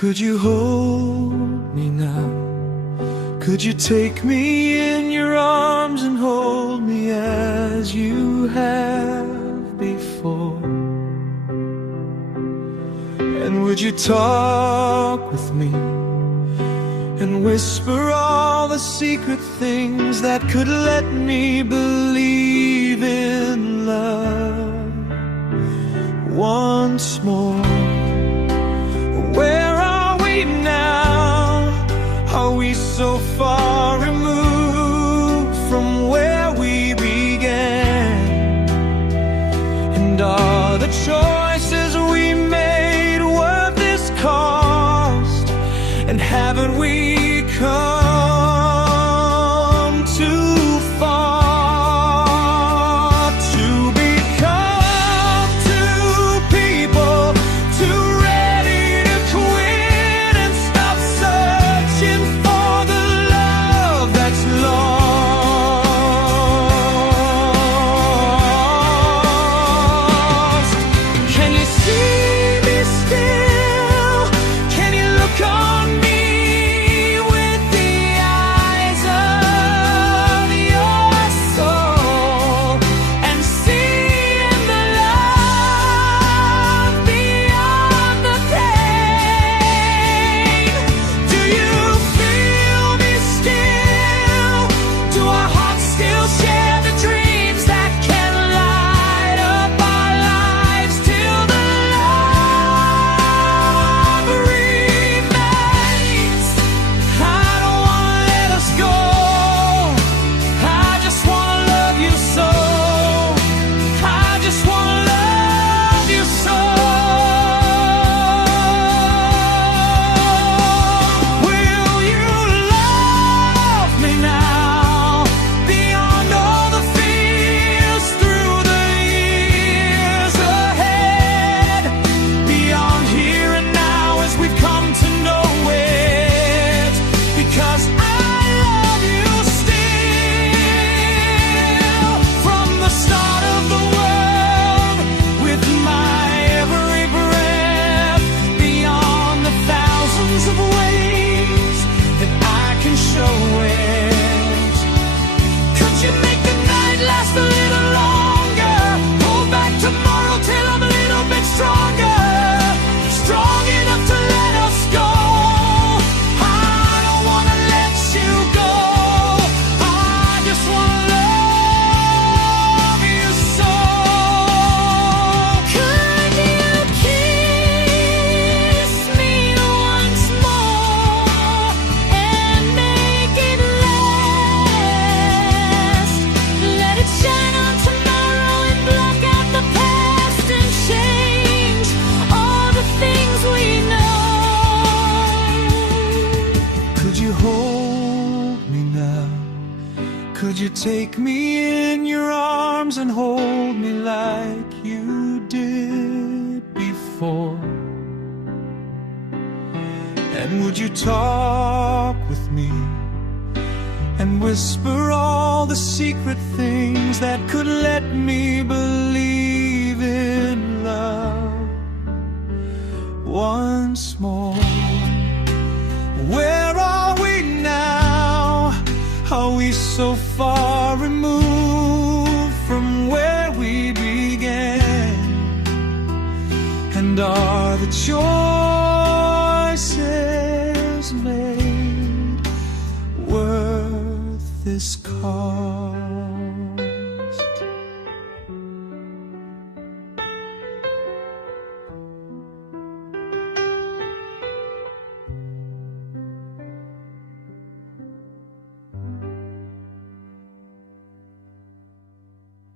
Could you hold me now? Could you take me in your arms and hold me as you have before? And would you talk with me and whisper all the secret things that could let me believe in love once more? Where are we now? Are we so far removed from where we began? And are the choices we made worth this cost? And haven't we come too far to become two people, too ready to quit and stop searching for the love that's lost? Can you see me still? Can you look on me? Could you take me in your arms and hold me like you did before? And would you talk with me and whisper all the secret things that could let me believe in love once more? Where are we now? Are we so far removed from where we began? And are the choices made worth this cost?